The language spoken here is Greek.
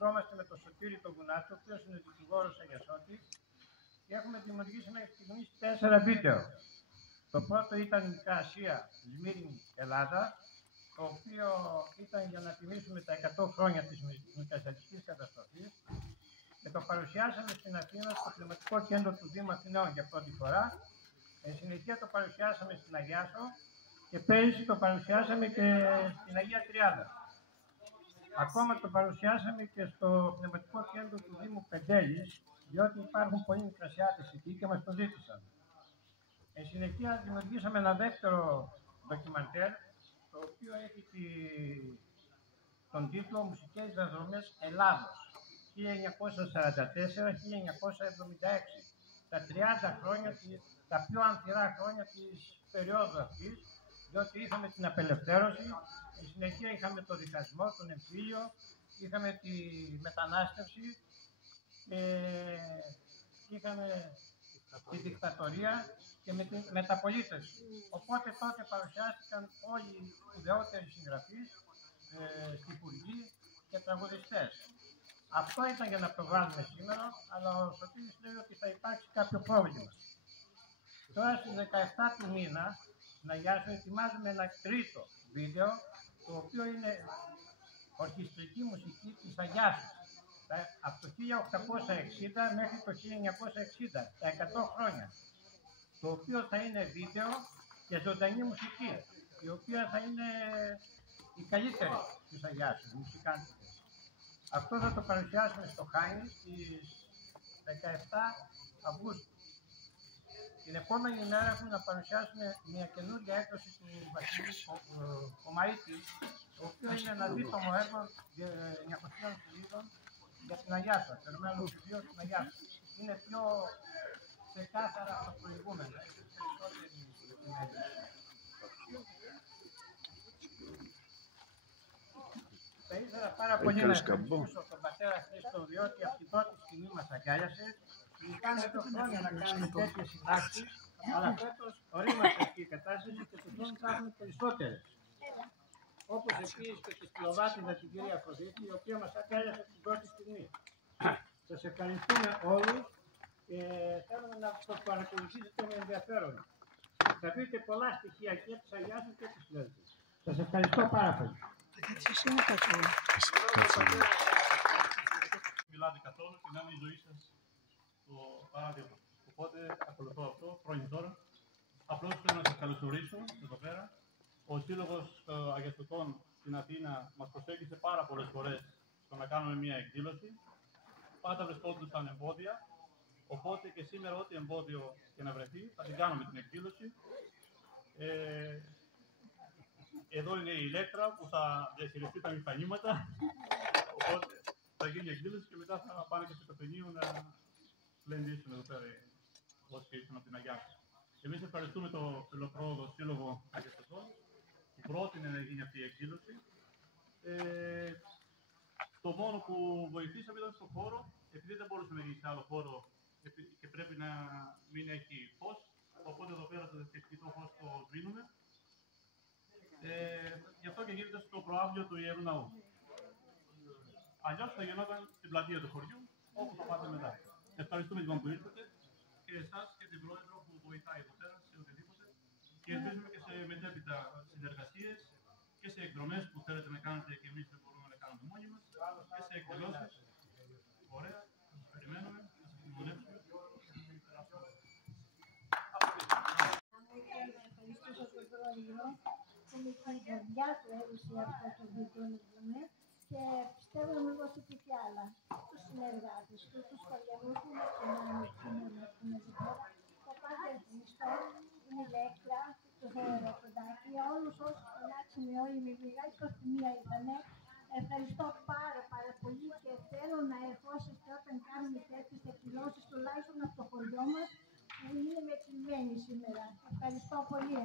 συνεργαζόμαστε με τον Σωτήρη τον Βουνάτσο, ο οποίος είναι δικηγόρος Αγιασότης, και έχουμε δημιουργήσει μέχρι στιγμής 4 βίντεο. Το πρώτο ήταν η Ασία, Σμύρνη, Ελλάδα, το οποίο ήταν για να τιμήσουμε τα 100 χρόνια της Μικρασιατικής καταστροφής, και το παρουσιάσαμε στην Αθήνα, στο Πνευματικό Κέντρο του Δήμου Αθηναίων για πρώτη φορά. Εν συνεχεία το παρουσιάσαμε στην Αγιάσο και πέρυσι το παρουσιάσαμε και στην Αγία Τριάδα. Ακόμα το παρουσιάσαμε και στο Πνευματικό Κέντρο του Δήμου Πεντέλης, διότι υπάρχουν πολλοί μικρασιάτες εκεί και μας το ζήτησαν. Εν συνεχεία δημιουργήσαμε ένα δεύτερο ντοκιμαντέρ, το οποίο έχει τον τίτλο «Μουσικές διαδρομές Ελλάδος 1944-1976». Τα 30 χρόνια, τα πιο ανθυρά χρόνια της περίοδου αυτής, διότι είχαμε την απελευθέρωση, στη συνεχεία είχαμε τον διχασμό, τον εμφύλιο, είχαμε τη μετανάστευση, είχαμε τη δικτατορία και με την μεταπολίτευση. Οπότε τότε παρουσιάστηκαν όλοι οι σπουδαιότεροι συγγραφείς, στιχουργοί και τραγουδιστές. Αυτό ήταν για να προβάλλουμε σήμερα, αλλά ο Σωτήρης λέει ότι θα υπάρξει κάποιο πρόβλημα. Τώρα στις 17 του μήνα, στην Αγιάσο, ετοιμάζουμε ένα τρίτο βίντεο, το οποίο είναι ορχιστρική μουσική της Αγιάσου. Από το 1860 μέχρι το 1960, τα 100 χρόνια. Το οποίο θα είναι βίντεο και ζωντανή μουσική, η οποία θα είναι η καλύτερη της Αγιάσου, μουσικάντικες. Αυτό θα το παρουσιάσουμε στο Χάινι στις 17 Αυγούστου. Την επόμενη μέρα έχουμε να παρουσιάσουμε μια καινούργια έκδοση του Βασιλή Κομαΐτη, το οποίο είναι ένα δίτομο έργο 900 σελίδων για την Αγιάσο, αφιερωμένο βιβλίο στην Αγιάσο. Είναι πιο ξεκάθαρα από το προηγούμενο. Έχει περισσότερη επιμέλεια. Θα ήθελα πάρα πολύ να ευχαριστήσω τον πατέρα Χρήστο, διότι από την πρώτη στιγμή μας αγκάλιασε. Λυπάμαι το χρόνια να κάνουμε τέτοιες συντάξεις, αλλά φέτος ορίμασε αυτή η κατάσταση και του χρόνου θα έχουμε περισσότερες. Όπως επίσης και τη Σκλοβάτιδα την κυρία Αφροδίτη, η οποία μας αγκάλιασε την πρώτη στιγμή. Σας ευχαριστούμε όλους και θέλουμε να το παρακολουθήσετε με ενδιαφέρον. Θα βρείτε πολλά στοιχεία και της Αγιάσου και της Λέσβης. Σας ευχαριστώ πάρα πολύ. Μιλάτε καθόλου και να είναι η ζωή σας το παράδειγμα. Οπότε ακολουθώ αυτό, χρόνια τώρα. Απλώς θέλω να σας καλωσορίσω εδώ πέρα. Ο Σύλλογος Αγιαστωτών στην Αθήνα μας προσέγγισε πάρα πολλές φορές στο να κάνουμε μια εκδήλωση. Πάντα βρισκόντουσαν εμπόδια. Οπότε και σήμερα, ό,τι εμπόδιο και να βρεθεί, θα την κάνουμε την εκδήλωση. Εδώ είναι η Ηλέκτρα που θα διαχειριστεί τα μηχανήματα. Οπότε θα γίνει η εκδήλωση και μετά θα πάνε και στο καφενείο να πλεντήσουν εδώ πέρα όσοι ήρθαν από την Αγιάσου. Εμείς ευχαριστούμε το Πελοπρόοδο Σύλλογο Αγιαστωτών που πρότεινε να γίνει αυτή η εκδήλωση. Το μόνο που βοηθήσαμε ήταν στο χώρο, επειδή δεν μπορούσε να γίνει σε άλλο χώρο και πρέπει να μην έχει φως. Οπότε εδώ πέρα το δευτυχτικό φως το σβήνουμε. Γι' αυτό και γίνεται στο προάβλιο του Ιερού Ναού. Αλλιώς θα γινόταν στην πλατεία του χωριού, όπου θα πάτε μετά. Ευχαριστούμε λοιπόν που ήρθατε και εσάς και την πρόεδρο που βοηθάει εδώ πέρα σε οτιδήποτε. Και ελπίζουμε και σε μετέπειτα συνεργασίες και σε εκδρομές που θέλετε να κάνετε και εμείς δεν μπορούμε να κάνουμε μόνοι μας και σε εκδηλώσεις. Ωραία, σας περιμένουμε, θα σας κοινωνεύσουμε. Που με την καρδιά του έδωσε αυτό το δικό μου και πιστεύω να μην δώσετε κι άλλα. Τους συνεργάτες του, τους παλιανούς του, που είναι εδώ, το Πάτερ Χρήστο, την Ηλέκτρα, το Θεοδάκη, όλους όσους φωνάξαμε όλοι με μεγάλη προθυμία ήτανε. Ευχαριστώ πάρα πολύ και θέλω να ερχόσαστε όταν κάνουμε τέτοιες εκδηλώσεις, τουλάχιστον από το χωριό μας, που είναι μετρημένοι σήμερα. Ευχαριστώ πολύ.